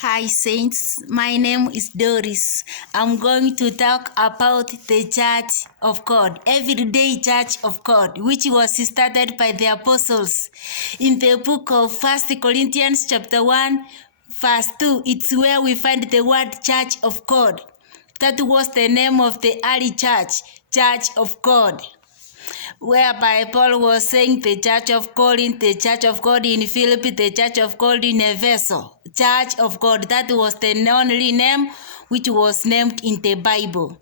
Hi Saints, my name is Doris. I'm going to talk about the Church of God, everyday Church of God, which was started by the apostles. In the book of 1 Corinthians chapter 1, verse 2, it's where we find the word Church of God. That was the name of the early church, Church of God, whereby Paul was saying the Church of Corinth, the Church of God in Philippi, the Church of God in Ephesus, Church of God. That was the only name which was named in the Bible.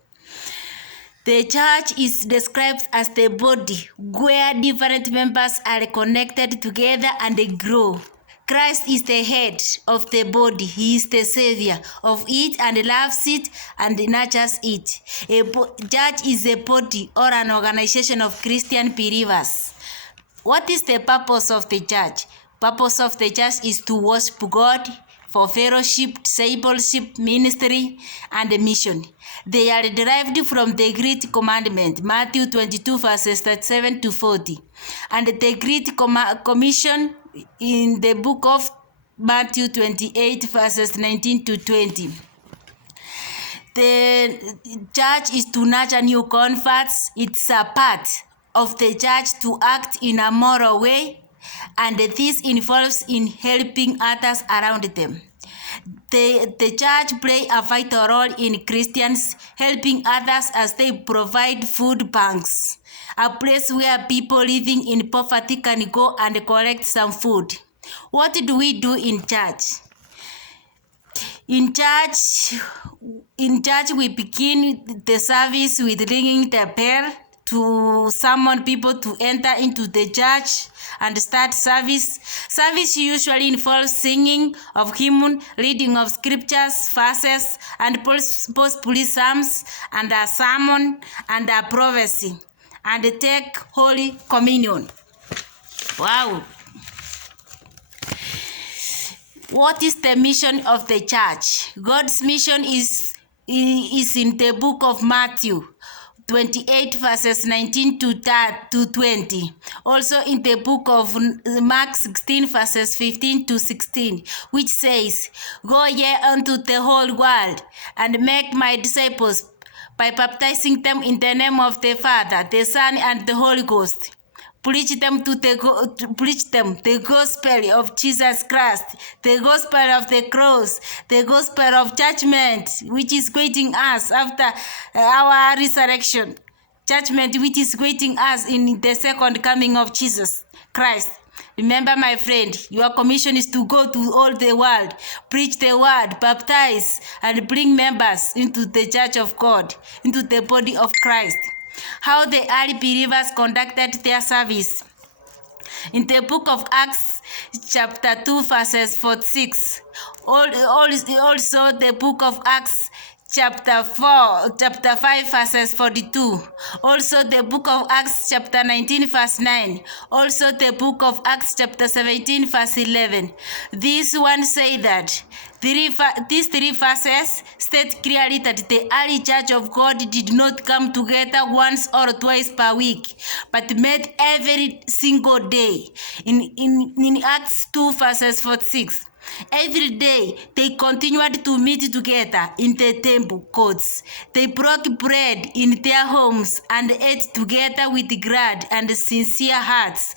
The church is described as the body where different members are connected together and they grow. Christ is the head of the body. He is the savior of it and loves it and nurtures it. A church is a body or an organization of Christian believers. What is the purpose of the church? Purpose of the church is to worship God, for fellowship, discipleship, ministry, and mission. They are derived from the Great Commandment, Matthew 22, verses 37 to 40, and the Great Commission in the book of Matthew 28, verses 19 to 20. The church is to nurture new converts. It's a part of the church to act in a moral way, and this involves in helping others around them. The church play a vital role in Christians helping others as they provide food banks, a place where people living in poverty can go and collect some food. What do we do in church? In church, we begin the service with ringing the bell to summon people to enter into the church and start service. Service usually involves singing of hymn, reading of scriptures, verses, and possibly psalms, and a sermon and a prophecy, and take Holy Communion. Wow! What is the mission of the church? God's mission is in the book of Matthew 28 verses 19 to 20. Also in the book of Mark 16 verses 15 to 16, which says, "Go ye unto the whole world and make my disciples by baptizing them in the name of the Father, the Son, and the Holy Ghost. Preach them the gospel of Jesus Christ, the gospel of the cross, the gospel of judgment, which is waiting us after our resurrection. Judgment which is waiting us in the second coming of Jesus Christ." Remember, my friend, your commission is to go to all the world, preach the word, baptize, and bring members into the church of God, into the body of Christ. How the early believers conducted their service. In the book of Acts, chapter 2, verses 46. Also the book of Acts, chapter 5, verses 42. Also the book of Acts, chapter 19, verse 9. Also the book of Acts, chapter 17, verse 11. This one say that these three verses state clearly that the early church of God did not come together once or twice per week, but met every single day. In Acts 2 verses 46, every day they continued to meet together in the temple courts. They broke bread in their homes and ate together with glad and sincere hearts.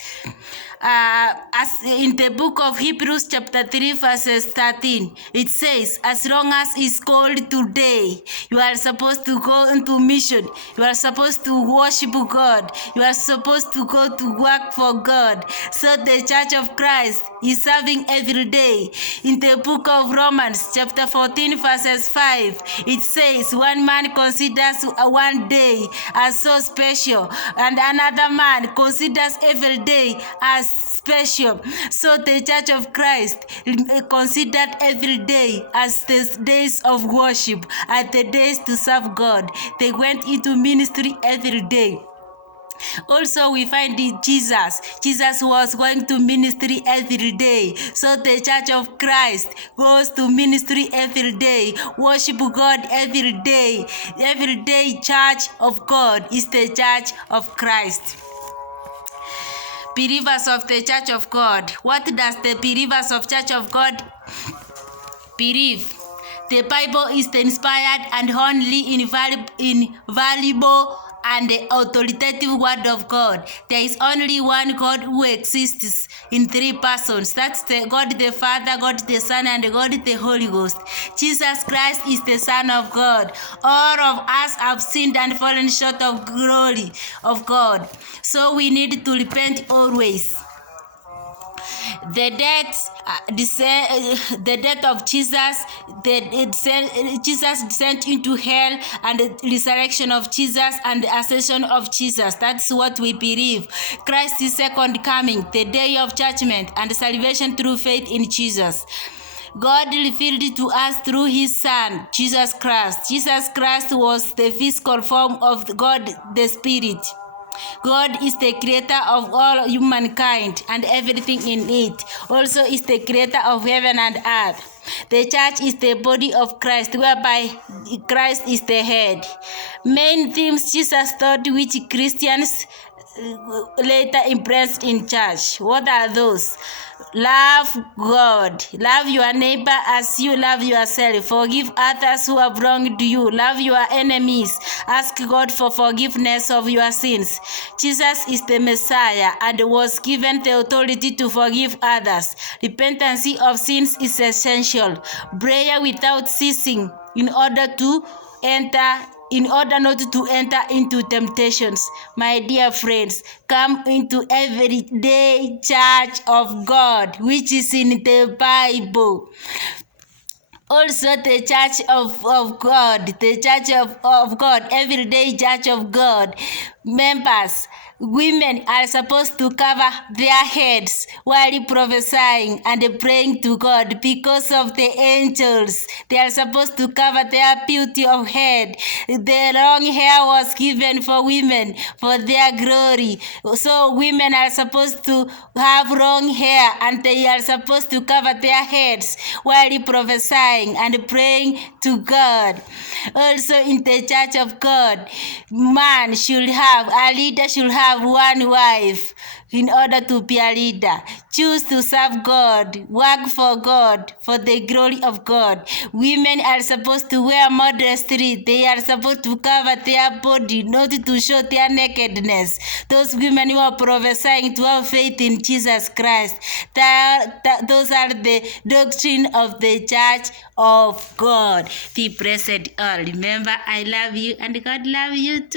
As in the book of Hebrews chapter 3 verses 13, it says, "As long as it's called today, you are supposed to go into mission. You are supposed to worship God. You are supposed to go to work for God." So the Church of Christ is serving every day. In the book of Romans chapter 14 verses 5, it says, "One man considers one day as so special, and another man considers every day as special." So the Church of Christ considered every day as the days of worship and the days to serve God. They went into ministry every day. Also, we find Jesus. Jesus was going to ministry every day. So the Church of Christ goes to ministry every day, worship God every day. Every day, Church of God is the Church of Christ. Believers of the Church of God. What does the believers of Church of God Belief. The Bible is the inspired and only invaluable and authoritative word of God. There is only one God who exists in three persons. That's God the Father, God the Son, and God the Holy Ghost. Jesus Christ is the Son of God. All of us have sinned and fallen short of glory of God. So we need to repent always. The death of Jesus, Jesus descent into hell, and the resurrection of Jesus and the ascension of Jesus. That's what we believe. Christ's second coming, the day of judgment, and salvation through faith in Jesus. God revealed to us through his Son, Jesus Christ. Jesus Christ was the physical form of God the Spirit. God is the creator of all humankind and everything in it. Also is the creator of heaven and earth. The church is the body of Christ, whereby Christ is the head. Main themes Jesus taught, which Christians later impressed in church. What are those? Love God. Love your neighbor as you love yourself. Forgive others who have wronged you. Love your enemies. Ask God for forgiveness of your sins. Jesus is the Messiah and was given the authority to forgive others. Repentance of sins is essential. Prayer without ceasing in order not to enter into temptations. My dear friends, come into everyday church of God, which is in the Bible. Also the church of God, the church of God, everyday church of God. Members, women are supposed to cover their heads while prophesying and praying to God because of the angels. They are supposed to cover their beauty of head. The long hair was given for women for their glory. So women are supposed to have long hair and they are supposed to cover their heads while prophesying and praying to God. Also in the church of God, a leader should have one wife in order to be a leader. Choose to serve God, work for God, for the glory of God. Women are supposed to wear modesty. They are supposed to cover their body, not to show their nakedness. Those women who are prophesying to have faith in Jesus Christ. Those are the doctrine of the church of God. Be blessed all. Remember, I love you and God love you too.